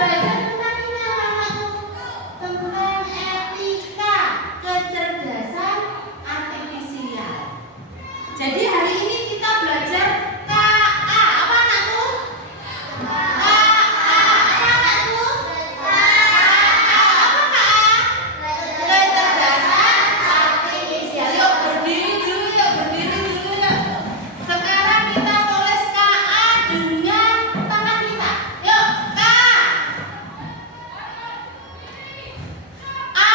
belajar tentang ini anak-anakku, tentang etika kecerdasan artifisial. Jadi hari ini kita belajar KA. Apa anakku? KA. Apa anakku? KA. Apa KA? Kecerdasan artifisial. Yuk berdiri dulu yuk, berdiri dulu yuk. Sekarang kita tulis KA dengan tangan kita. Yuk, K. A.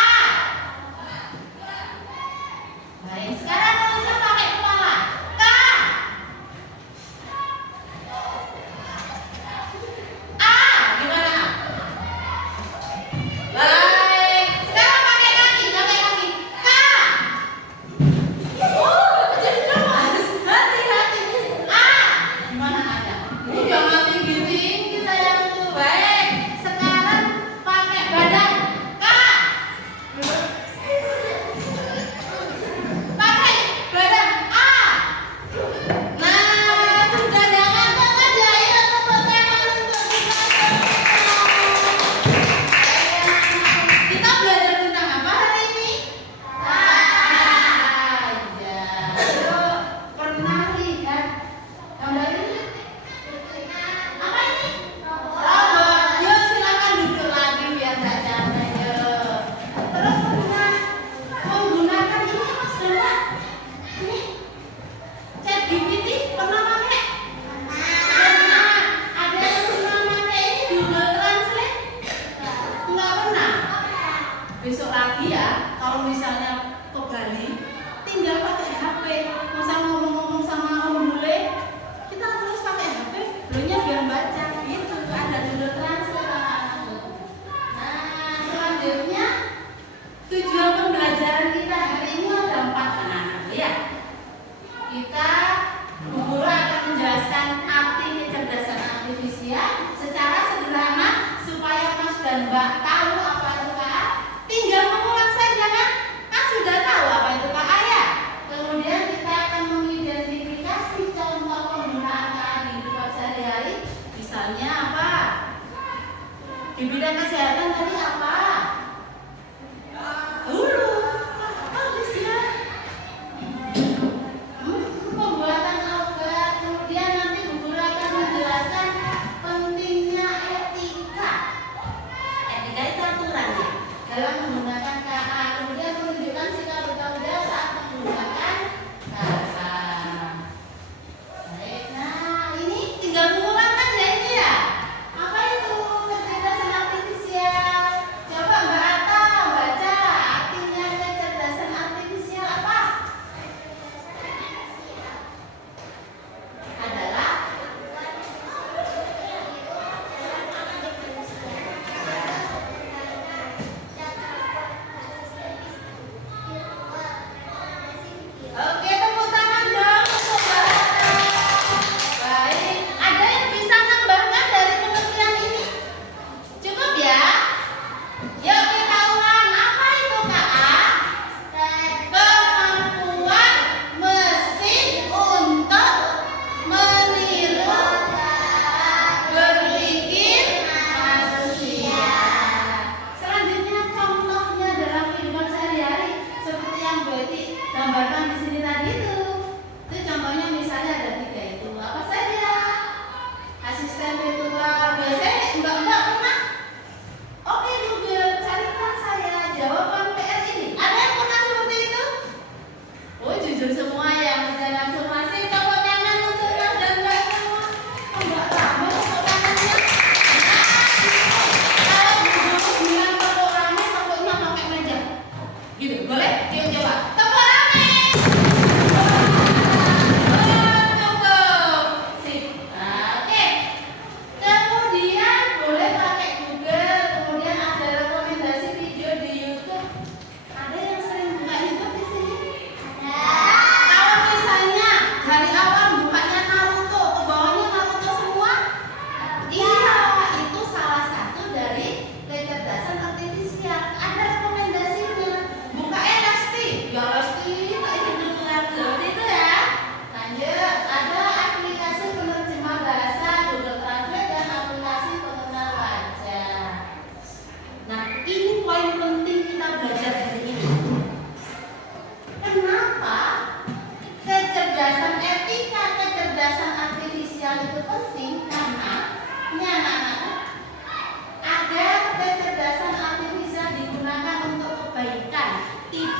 Baik, sekarang tulisnya pakai kepala. K. A. Gimana? Baik, sekarang pakai kaki, pakai kaki. K. Oh, jadi lemas. Hati-hati. A. Gimana ada? Jangan tinggi-tinggi sayang itu. Baik, sekarang pakai badan. K. Pakai badan. A. Nah, sudah jangan aja. Ayo tepuk tangan untuk kita semua. Kita belajar tentang apa hari ini? Ya, yuk, pernah lihat gambar ini? Apa ini? Robot. Yuk silakan duduk lagi biar nggak capek. Yuk. Terus pernah menggunakan ini Mas Dana? Ini ChatGPT pernah pakai? Pernah. Ada yang pernah pakai ini Google Translate? Nggak pernah. Besok lagi ya, kalau misalnya ke Bali, tinggal pakai HP. Masa ngomong-ngomong sama Om Bule, kita terus pakai HP, belinya biar baca gitu. Ada Google Translate anak-anakku. Nah, selanjutnya tujuan pembelajaran kita hari ini ada 4 anak-anak ya. Kita Bu Guru akan menjelaskan arti kecerdasan artifisial secara sederhana supaya Mas dan Mbak tahu apa itu KA. Tinggal mengulang saja kan? Kan sudah tahu apa itu KA ya. Kemudian kita akan mengidentifikasi contoh penggunaan KA di hidup sehari-hari. Misalnya apa? Di bidang kesehatan tadi apa? Dulu, habis ya. Pembuatan obat. Kemudian nanti Bu Guru akan menjelaskan pentingnya etika. Etika itu aturan ya dalam menggunakan KA. Kemudian menunjukkan sikap bertanggung jawab saat menggunakan KA. Baik, nah ini tinggal mengulang aja ini ya. Apa itu kecerdasan artifisial? Coba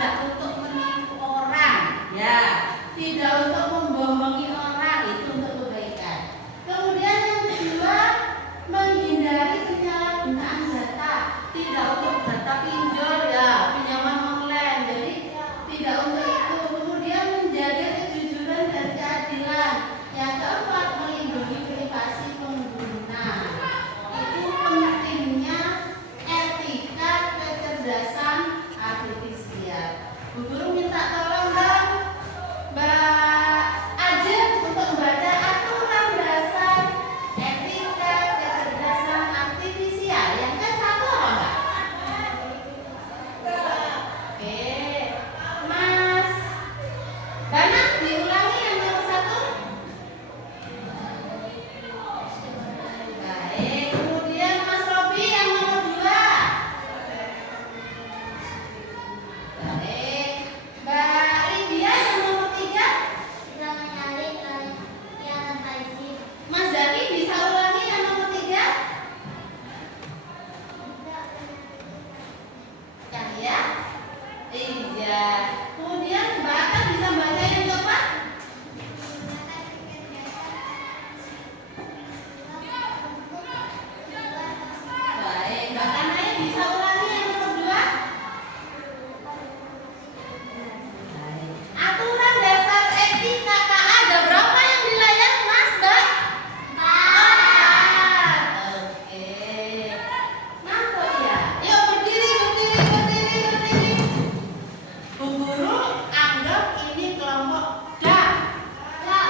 tidak untuk menipu orang, ya, tidak untuk membohongi orang, itu untuk kebaikan. Kemudian yang kedua, menghindari penyalahgunaan data, tidak untuk data pinjol, ya, pinjaman online, jadi tidak untuk itu. Kemudian menjaga kejujuran dan keadilan. Yang keempat, melindungi privasi pengguna. Itu pentingnya etika kecerdasan artifisial. Bu Guru minta tolong dong Mbak Ajeng untuk membaca aturan dasar etika kecerdasan artifisial yang ke-1 apa enggak? Oke, Mas Banyak diulangi yang ke-1. Baik, kemudian Mas Robi yang nomor 2. Baik, Mbak Lydia yang nomor 3. Mas Zaki bisa ulangi yang nomor 3? Ya? Iya. Kemudian Mbak Ata bisa baca yang keempat? Baik, Mbak Kanaya bisa ulangi yang nomor 2? Aturan dasar etika KA ada berapa yang di layar, Mas, Mbak? 4. Oke. Mantap ya. Yuk berdiri. Bu Guru anggap ini kelompok DA.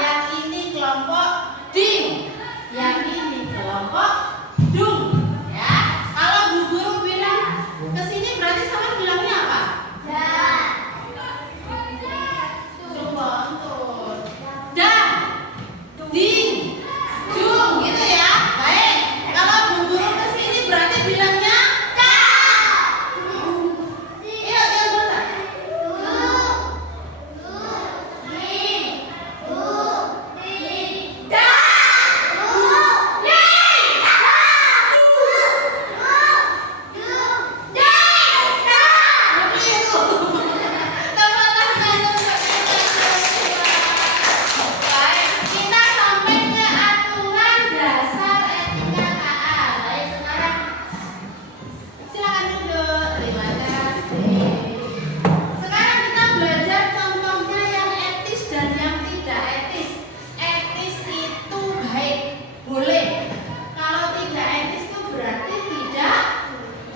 Yang ini kelompok DING. Yang ini kelompok DUNG. Ya. Kalau Bu Guru bilang ke sini berarti sama bilangnya apa? Betul. Dan DING, DUNG gitu ya. Baik. Kalau Bu Guru ke sini berarti bilangnya iya, yang benar. Baik, kita sampai ke aturan dasar etika KA. Baik, sekarang silakan duduk. Terima kasih. Sekarang kita belajar contohnya yang etis dan yang tidak etis. Etis itu baik, boleh. Kalau tidak etis itu berarti tidak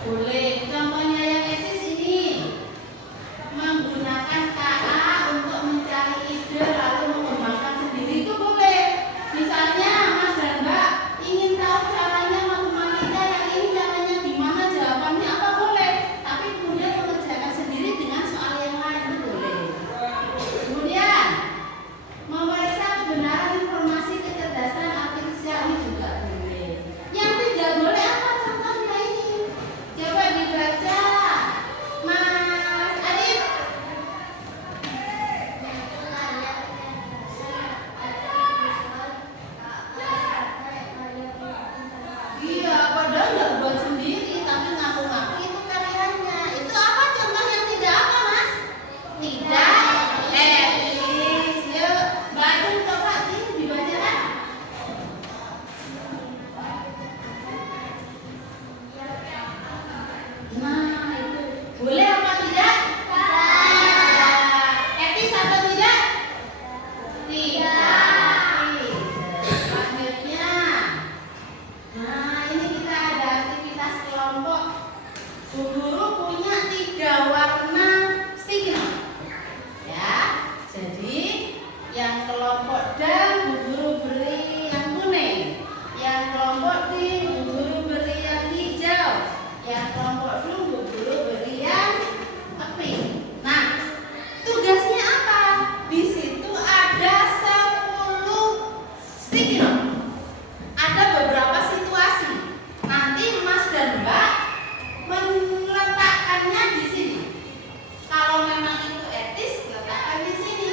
boleh. Contohnya yang etis ini menggunakan KA untuk mencari ide lalu mengembangkan sendiri itu boleh. Misalnya Mas dan Mbak ingin tahu caranya matematika yang ini caranya gimana jawabannya apa boleh. Tapi kemudian mengerjakan sendiri dengan soal yang lain itu boleh. Kemudian memeriksa kebenaran informasi kecerdasan artifisial ini juga boleh. Yang tidak boleh apa contohnya ini? Coba dibaca, Mas Adit. Iya, padahal nggak buat sendiri, tapi ngaku-ngaku itu karyanya. Itu apa contoh yang tidak apa, Mas? Tidak etis. Yuk, Mbak Ajeng coba ini dibacakan. Nah, itu boleh apa tidak? Etis atau tidak? Tidak. Selanjutnya, nah ini kita ada aktivitas kelompok. Bu Guru punya 3 warna sticky note. Ya, jadi yang kelompok dan Bu Guru beri yang kuning. Yang kelompok D Bu Guru beri yang hijau. Yang kelompok D Bu Guru beri yang pink. Nah, tugasnya apa? Di situ ada 10 sticky note. Ada beberapa situasi. Nanti Mas dan Mbak meletakkannya di sini. Kalau memang itu etis, letakkan di sini.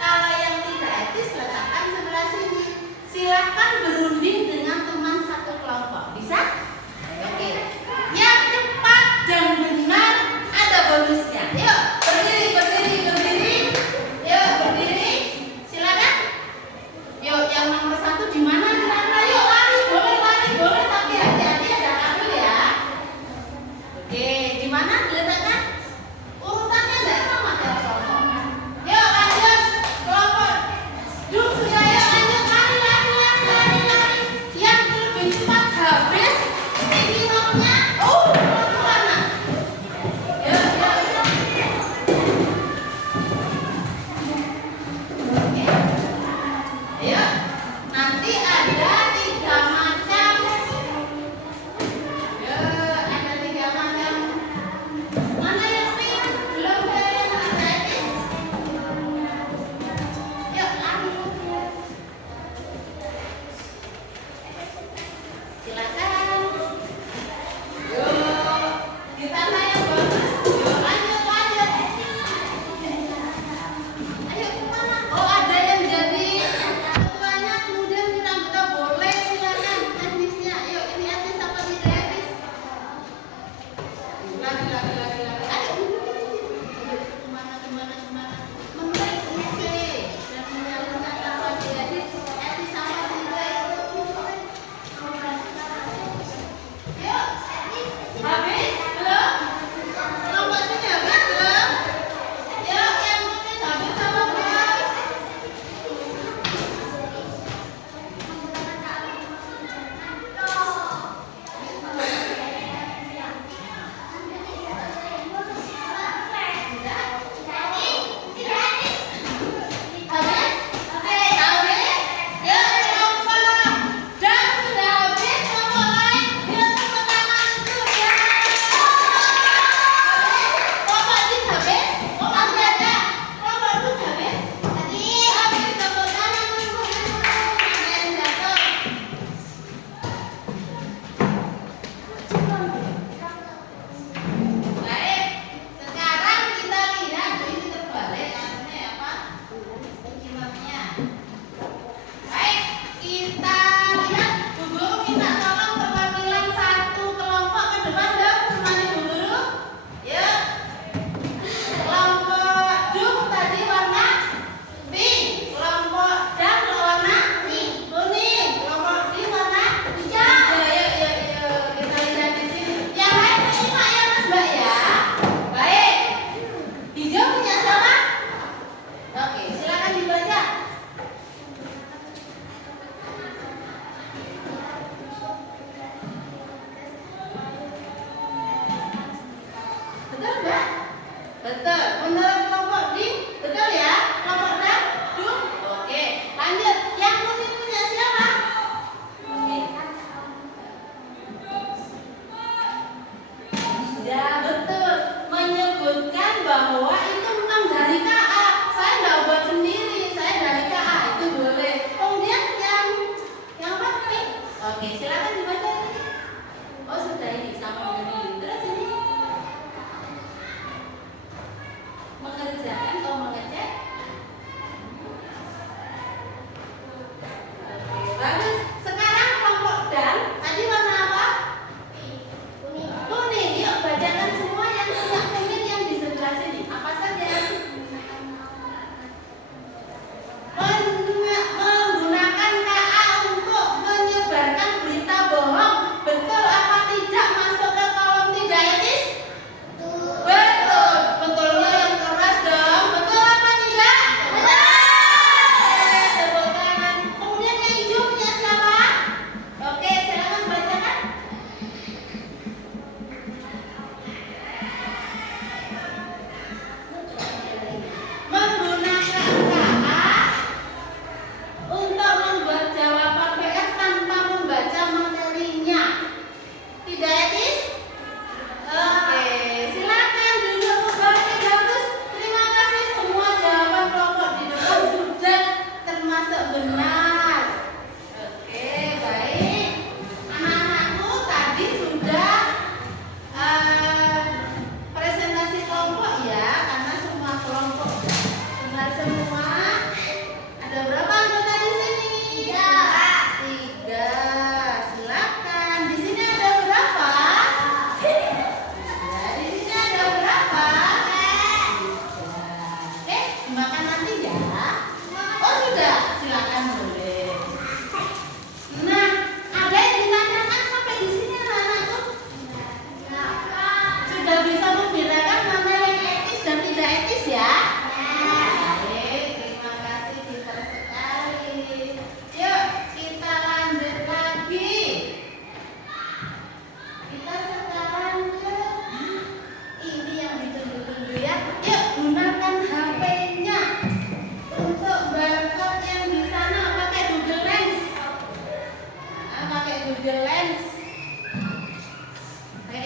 Kalau yang tidak etis, letakkan sebelah sini. Silakan berunding dengan teman satu kelompok. Bisa? Oke. Yang cepat dan benar ada bonusnya. Yuk, berdiri.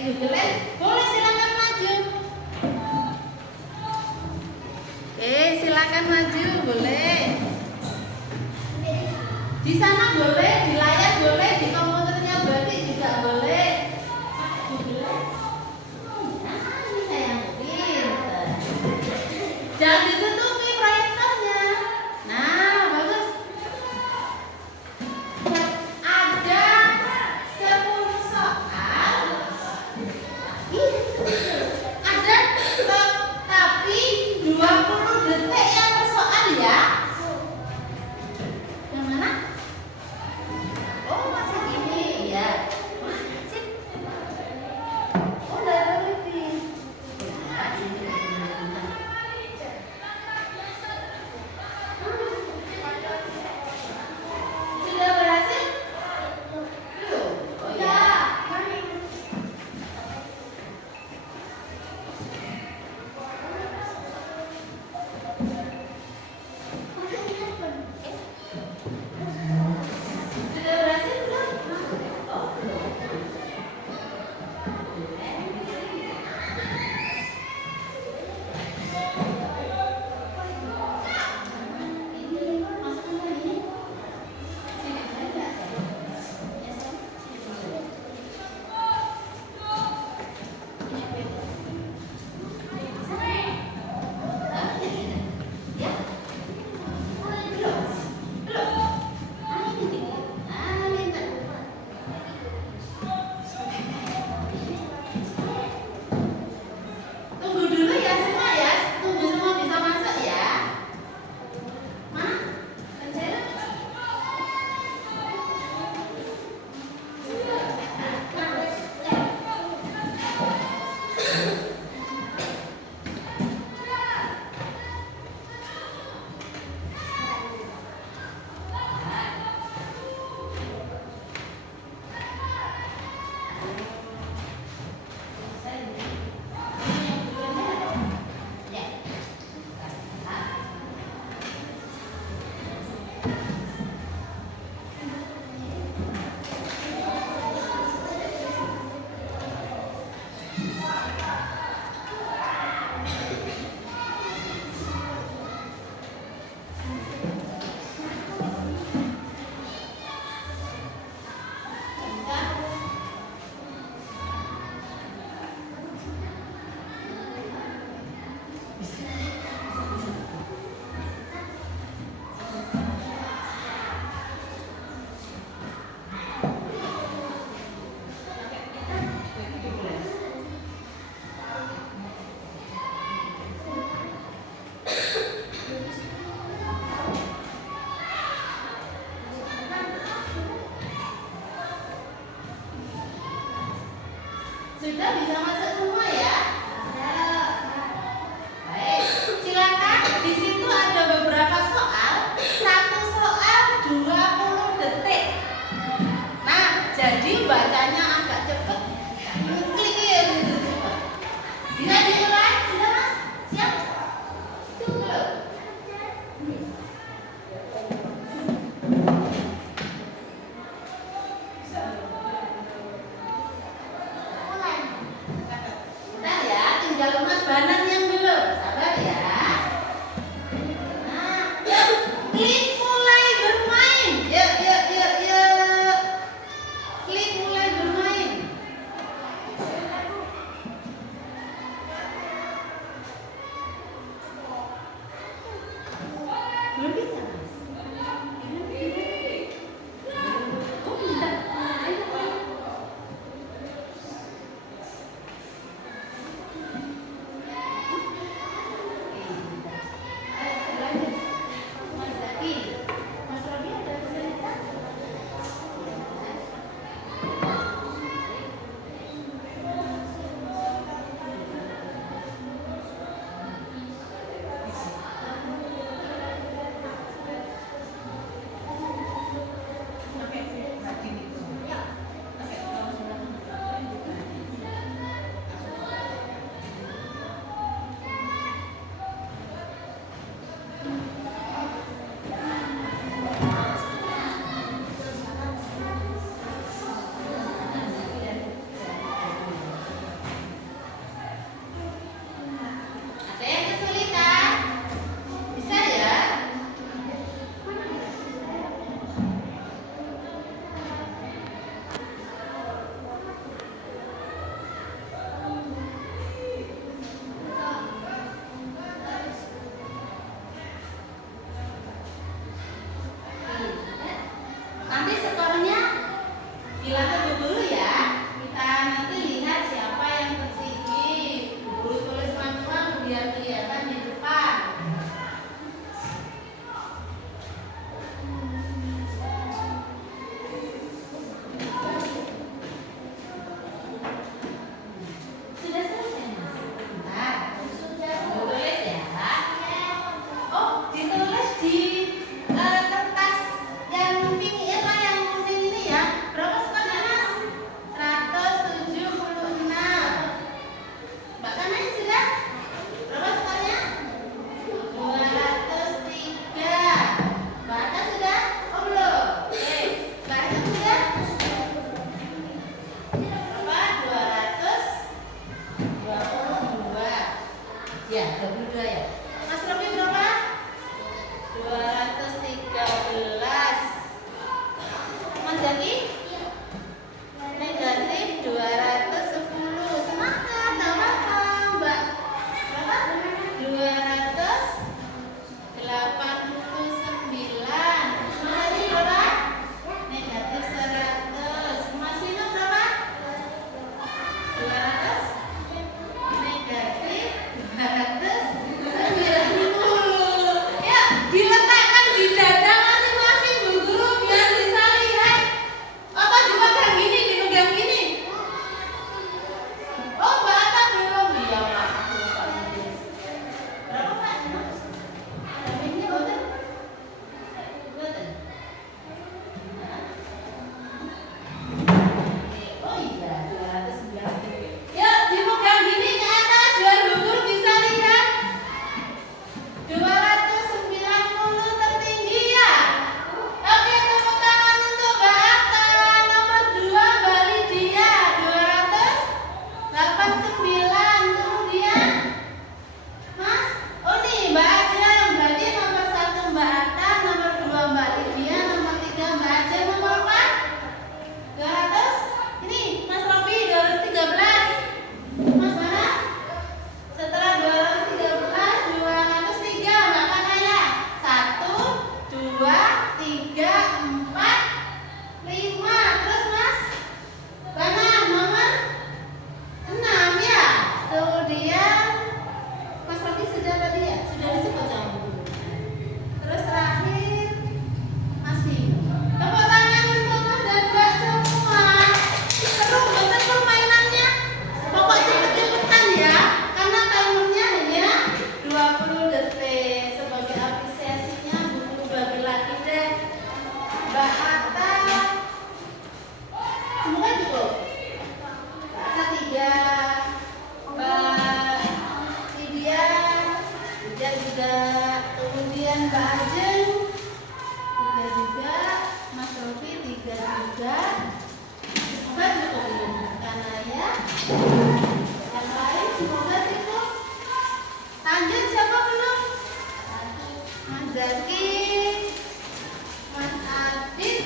Google. Boleh silakan maju. Silakan maju, boleh. Di sana boleh, di layar boleh, di komputernya berarti juga boleh. Ini saya yang pinter. Jangan ditutupi proyektornya. Nah, bagus. Ada 10 soal. Ada tapi 20 detik yang per soal ya. Yang mana? Oh, masih gini ya. Masih. Oh, udah lebih. Sudah berhasil? Belum. Oh ya. Sudah berhasil belum? Oh, belum. Ini masukkan lagi. Sini saja. Ya, sini. Ya. Belum. Belum. Ini dikit. Minta. Tunggu dulu ya semua ya. Tunggu semua bisa masuk ya. Mana? Pencet. Sudah bisa masuk semua ya? Baik, silakan. Di situ ada beberapa soal. Satu soal 20 detik. Nah, jadi bacanya agak cepat. Klik ya gitu. Bisa dimulai? Sudah Mas? Siap? Belum? Mulai. Ya, 22 ya. Mas Robi berapa? 213. Mas Zaki? Negatif 210. Semangat, tak apa-apa, Mbak. Berapa? 289. Mas Adi berapa? Negatif 100. Mas Ino berapa? 200. Negatif 290. Ya, diletakkan di dada masing-masing Bu Guru biar bisa lihat. Apa dipegang gini, dipegang gini? Oh, Mbak Atta belum. Iya, Pak. Berapa, Pak? Ini boten? Boten? Oh iya, 290. Ya, dipegang gini ke atas biar Bu Guru bisa lihat. 290 tertinggi ya. Oke, tepuk tangan untuk Mbak Atta. Nomor 2 Mbak Lydia 289. Kemudian Mas, oh nih Mbak Ajeng. Berarti nomor 1 Mbak Atta, nomor 2 Mbak Lydia, nomor 3 Mbak Ajeng, nomor 4 200. Ini Mas Robi 213. Mas mana? Setelah 213, 203 Mbak Kanaya. 1, 2, 3, 4, 5. Terus Mas? Mana? Nomor 6 ya. Kemudian Mas Robi sudah tadi ya? Sudah disebut sama Bu Guru. Terus terakhir Mas Vino. Tepuk tangan untuk Mas dan Mbak semua. Seru banget permainannya. Pokok cepet-cepetan ya. Karena timernya hanya 20 detik. Sebagai apresiasinya Bu Guru bagi lagi deh Mbak Atta. Semoga cukup. Mbak Atta 3, Mbak Lydia juga, kemudian Mbak Ajeng 3 juga, Mas Robi 3 juga. Semoga cukup karena ya yang lain semoga cukup. Lanjut siapa belum? Mas Zaki, Mas Adit,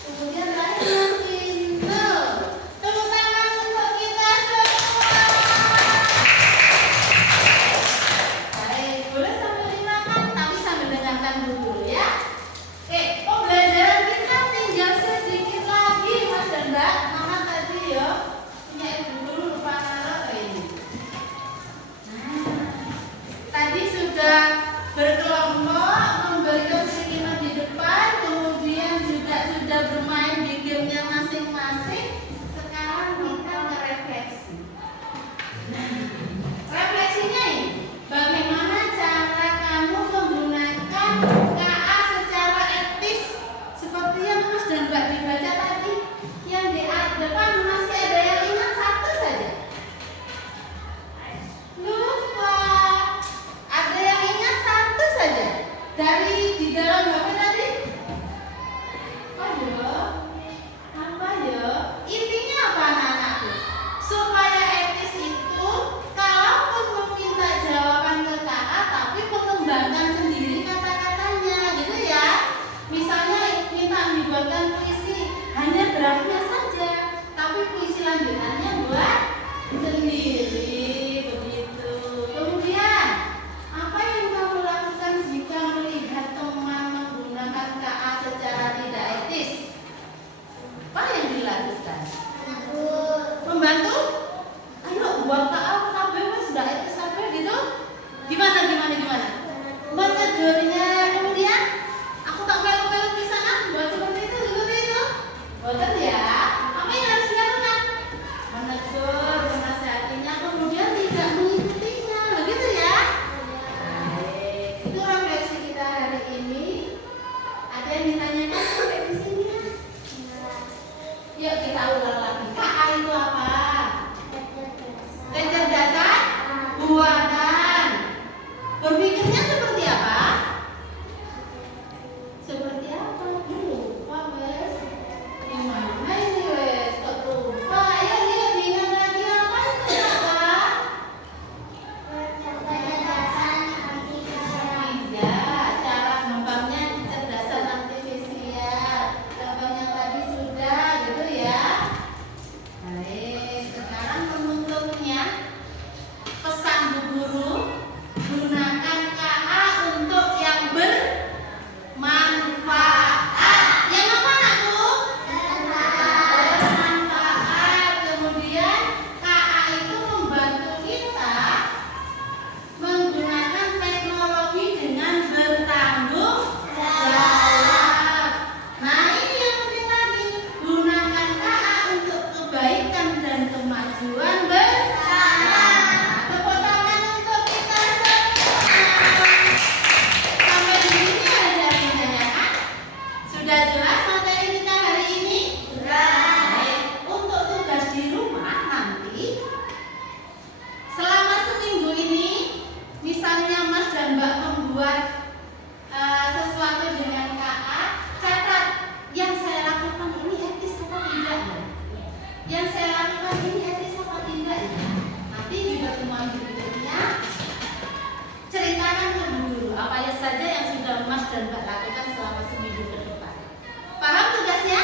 kemudian tadi Mas Vino. Tepuk tangan untuk kita semua. Baik, boleh sambil dimakan tapi sambil dengarkan dulu ya. Oke, pembelajaran kita tinggal sedikit lagi Mas dan Mbak. Mana tadi ya? Punya Ibu Guru pertemuan berikutnya. Ceritakan ke Bu Guru apa saja yang sudah Mas dan Mbak lakukan selama seminggu ke depan. Paham tugasnya?